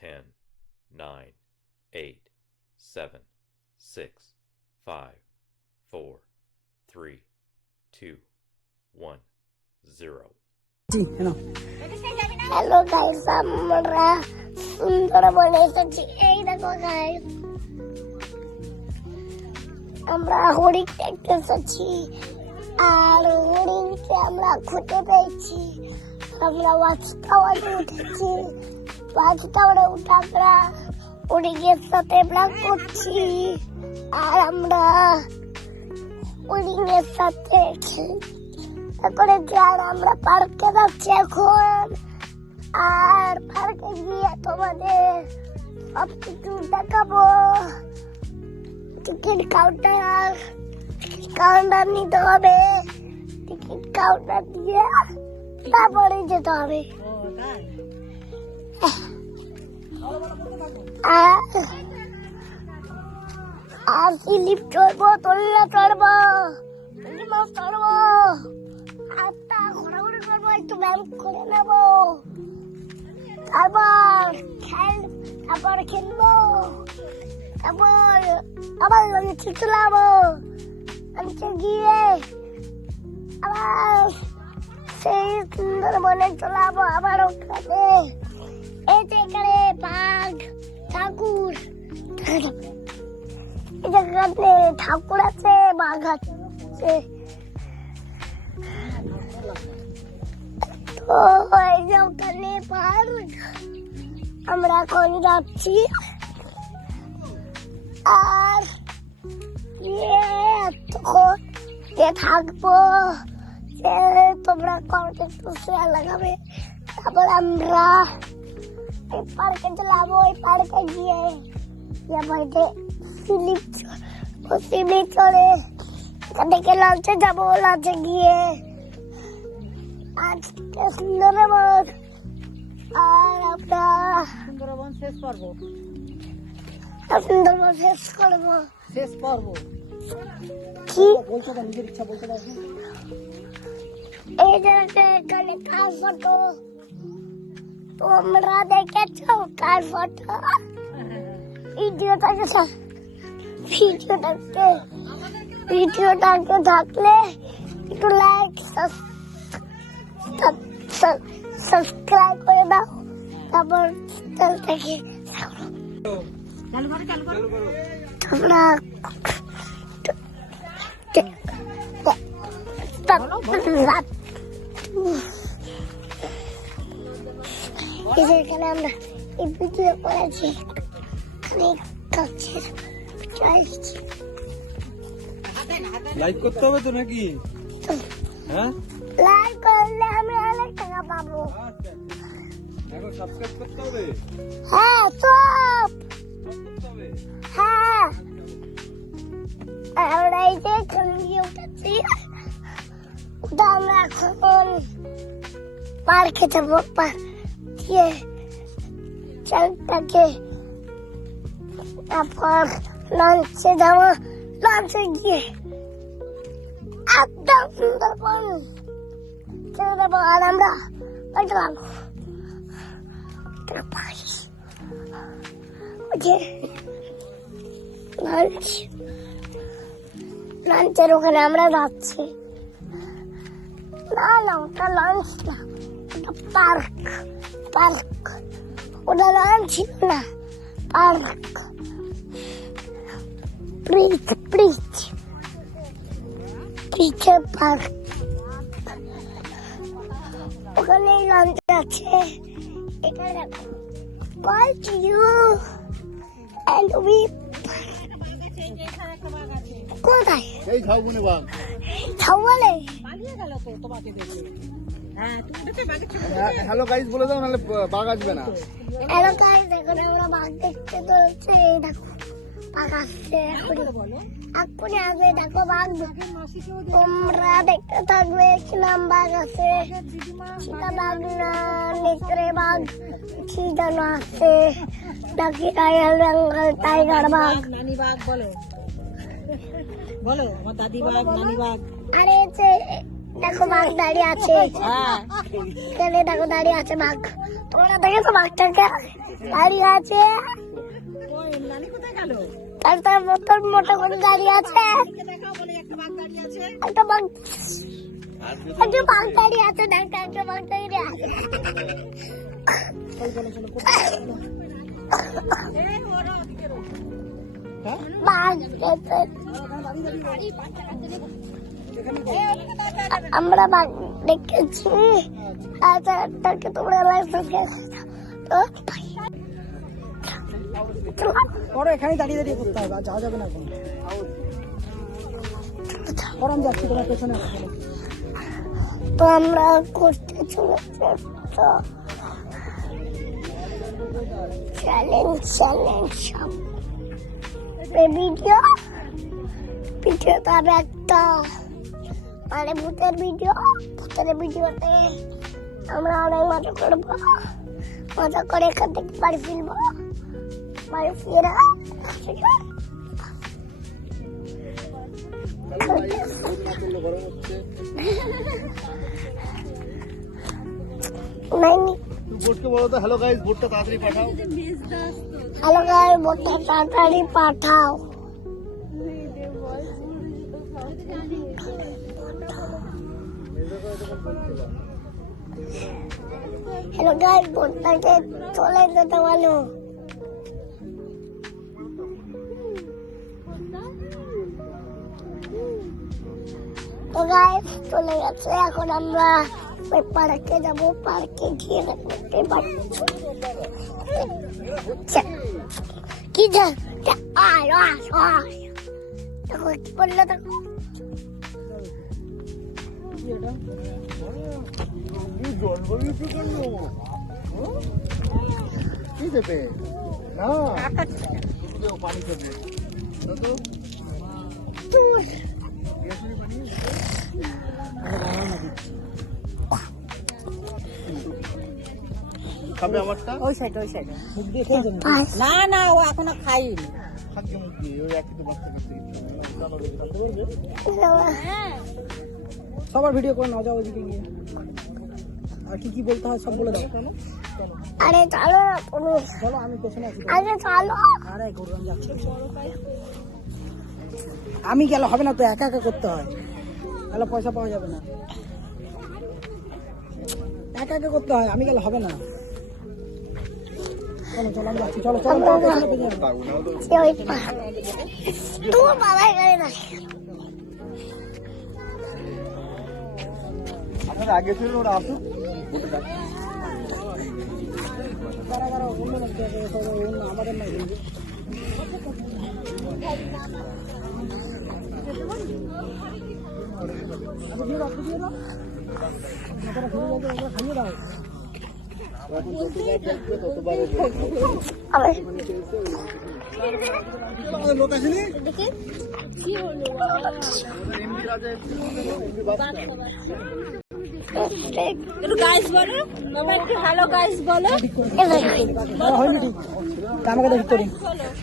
10, 9, 8, 7, 6, 5, 4, 3, 2, 1, 0. Hello guys, আমরা সুন্দরবনে এসেছি। এই দেখো গাইস, আমরা হরিণ দেখতে এসেছি। আর হরিণকে আমরা খুঁজে পেয়েছি। আমরা ওয়াচ টাওয়ারে উঠেছি। ওয়াচ টাওয়ারে উঠে আমরা হরিণের সাথে ব্লগ করছি। আর আমরা হরিণের সাথে করেছি। আর আমরা পার্কে যাচ্ছি এখন। আর পার্কে গিয়ে তোমাদের সব কিছু দেখাবো। টিকিট কাউন্টার নিতে হবে। টিকিট কাউন্টার দিয়ে তারপরে যেতে হবে। আর স্লিপ চড়বো, তলিয়া চড়বো, চড়বো। আর তা ঘোরাঘুরি করবো, একটু ব্যায়াম করে নেবো। তারপর খেলবো। তারপর আবার লঞ্চে চলাবো। লঞ্চে গিয়ে আবার সেই সুন্দরবনে চলাবো। আবার ওখানে এই যে এখানে বাঘ ঠাকুর, এই জায়গাতে ঠাকুর আছে, বাঘ আছে। তো এই যে ওখানে পার্ক, আমরা এখন যাচ্ছি। আর থাকবো, তোমরা কমেন্টে একটু শেয়ার লাগাবে। তারপর আমরা এই পার্কে চলাবো। এই পার্কে গিয়ে স্লিপ চড়ে এখান থেকে লঞ্চে যাবো। লঞ্চে গিয়ে আজকে সুন্দরবন আর আমরা সুন্দরবন শেষ করবো। কি বলছো তো, নিজের ইচ্ছা বলতে পারো। এই জায়গাটা এখানে কার ফটো তোমরা দেখেছো? কার ফটো? ভিডিওটাকে থাকলে একটু লাইক সাবস্ক্রাইব করে দাও। তারপর চ্যানেলটাকে তোমরা এখানে আমরা এই ভিডিও করেছি। লাইক করতে হবে তো নাকি? হ্যাঁ, লাইক করলে আমি অনেক টাকা পাবো। এখন সাবস্ক্রাইব করতে হবে। হ্যাঁ, সব করতে হবে। হ্যাঁ, আমরা এই যে এখানে গিয়ে উঠেছি। ওটা আমরা এখন পার্কে যাবো। পার্কে চালটাকে তারপর লঞ্চে যাবো। লঞ্চে গিয়ে একদম সুন্দরবন চলে যাবো। আর আমরা ওইটা লাগবো লঞ্চের ওখানে আমরা যাচ্ছি। না, ওটা লঞ্চ না, ওটা পার্ক। ওটা লঞ্চ ছিল না, পার্ক। ব্রিজের পার্ক। ওখানে লঞ্চ আছে। এখানে দেখো, call to you and we কোথায়? এই ঝাউবনে বাঘ। ছাওয়ালে পালিয়ে গেল তো তোমাকে দেখে। হ্যাঁ, তুমি উঠেছে বাঘের ছবি। হ্যালো গাইস বলে দাও, নাহলে বাঘ আসবে না। হ্যালো গাইস, এখন আমরা বাঘ দেখতে চলছে। এই দেখো বাঘ আসছে এখনই আসবে। দেখো বাঘ, তোমরা দেখতে থাকবে। কি নাম বাঘ আছে? চিতা বাঘ না নেকড়ে বাঘ কি যেন আছে নাকি? রয়্যাল বেঙ্গল টাইগার বাঘ। নানি বাঘ বলো, আমার দাদি বাঘ, নানি বাঘ। আর এই যে দেখো বাঘ দাঁড়িয়ে আছে হ্যাঁ এখানে দেখো দাঁড়িয়ে আছে বাঘ তোমরা দেখেছো বাঘটাকে দাঁড়িয়ে আছে ওই নানি কোথায় গেল তার মতন মোটা করে দাঁড়িয়ে আছে দেখাও বলে একটা বাঘ দাঁড়িয়ে আছে একটা বাঘ দাঁড়িয়ে আছে দেখো একটা বাঘ দাঁড়িয়ে আছে বাঘ আমরা বাঘ দেখেছি তাকে তোমরা ওরা এখানে দাঁড়িয়ে দাঁড়িয়ে করতে হবে আর যাওয়া যাবে না এখন ওরা আমি যাচ্ছি তোমার পেছনে তো আমরা করতে চলেছি চ্যালেঞ্জ ভিডিওতে হবে একটা মানে ভূতের ভিডিওতে আমরা অনেক মজা করবো মজা করে এখান থেকে বাড়ি ফিরবো বাড়ি ফিরে বোটকে বলো তো হ্যালো গাইস, বোটটা তাড়াতাড়ি পাঠাও। হ্যালো গাইস, বোটটা তাড়াতাড়ি পাঠাও। হ্যালো গাইস, বোটটাকে চলে যেতে বলো। তো গাইস চলে গেছে, এখন আমরা ওই পার্কে যাবো। পার্কে গিয়ে দেখতে পাবো কি দেখো কি বললো, দেখো কি দেবে না পানি দেবে খাবে আমারটা ওই সাইডে মুখ দিয়ে খেয়ে যাবে। না না ও এখনো খাইনি। খাদ্য মুখ দিয়ে ওই একই তো বাচ্চা কাছে সবার ভিডিও করে নাও, যাও ওইদিকে গিয়ে আর কি কি বলতে হয় সব বলে দাও। আরে চলো না তুমি, চলো আমি পেছনে আছি। আরে চলো। আরে করবো আমি যাচ্ছি। আমি গেলে হবে না তো, একা একা করতে হয়, তাহলে পয়সা পাওয়া যাবে না। একা একা করতে হয়, আমি গেলে হবে না। চলো চলো আমি যাচ্ছি, চলো চলো পেছনে পেছনে। তোমার বাবাই গাড়ি না, আপনারা আগে ছিল ওরা আসুক আমাদের না খাইয়ে দাও। লোক আসেনি কি হলো একটু গাইস বলো, বাবা একটু হ্যালো গাইস বলো। এবার হয়নি ঠিক, আমাকে দেখি করি।